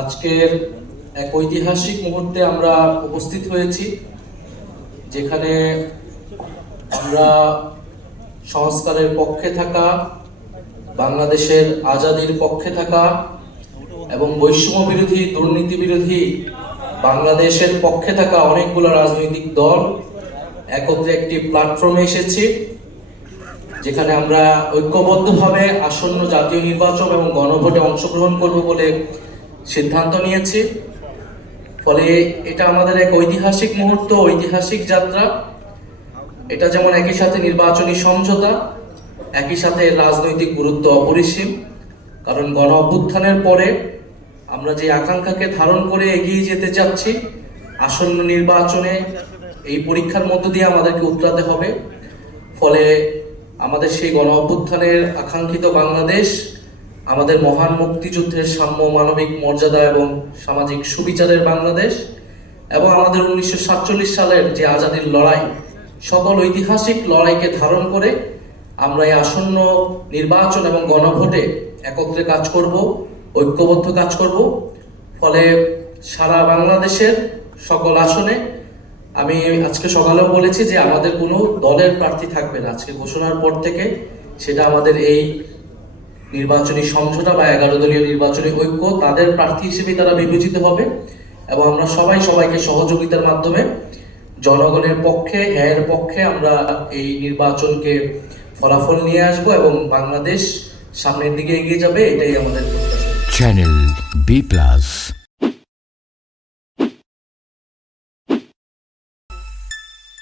আজকের এক ঐতিহাসিক মুহূর্তে আমরা উপস্থিত হয়েছি, যেখানে আমরা সংস্কারের পক্ষে থাকা, বাংলাদেশের আজাদির পক্ষে থাকা এবং বৈষম্য বিরোধী, দুর্নীতি বিরোধী বাংলাদেশের পক্ষে থাকা অনেকগুলো রাজনৈতিক দল একত্রে একটি প্ল্যাটফর্মে এসেছি, যেখানে আমরা ঐক্যবদ্ধভাবে আসন্ন জাতীয় নির্বাচন এবং গণভোটে অংশগ্রহণ করব বলে সিদ্ধান্ত নিয়েছি। ফলে এটা আমাদের এক ঐতিহাসিক মুহূর্ত, ঐতিহাসিক যাত্রা। এটা যেমন একই সাথে নির্বাচনী সমঝোতা, একই সাথে রাজনৈতিক গুরুত্ব অপরিসীম। কারণ গণ অভ্যুত্থানের পরে আমরা যে আকাঙ্ক্ষাকে ধারণ করে এগিয়ে যেতে চাচ্ছি, আসন্ন নির্বাচনে এই পরীক্ষার মধ্য দিয়ে আমাদেরকে উতরাতে হবে। ফলে আমাদের সেই গণ অভ্যুত্থানের আকাঙ্ক্ষিত বাংলাদেশ, আমাদের মহান মুক্তিযুদ্ধের সাম্য, মানবিক মর্যাদা এবং সামাজিক সুবিচারের বাংলাদেশ, এবং আমাদের 1947 সালের যে আজাদির লড়াই, সকল ঐতিহাসিক লড়াইকে ধারণ করে আমরা এই আসন্ন নির্বাচন এবং গণভোটে একত্রে কাজ করব, ঐক্যবদ্ধ কাজ করব। ফলে সারা বাংলাদেশের সকল আসনে, আমি আজকে সকালেও বলেছি যে আমাদের কোনো দলের প্রার্থী থাকবে না আজকে ঘোষণার পর থেকে। সেটা আমাদের এই নির্বাচনী সমঝোতা বা 11 দলীয় নির্বাচনী ঐক্য, তাদের প্রার্থী হিসেবে তারা বিবেচিত হবে। এবং আমরা সবাই সবাইকে সহযোগিতার মাধ্যমে জনগণের পক্ষে, এর পক্ষে আমরা এই নির্বাচনকে ফলাফল নিয়ে আসব এবং বাংলাদেশ সামনের দিকে এগিয়ে যাবে, এটাই আমাদের প্রত্যাশা। Channel B+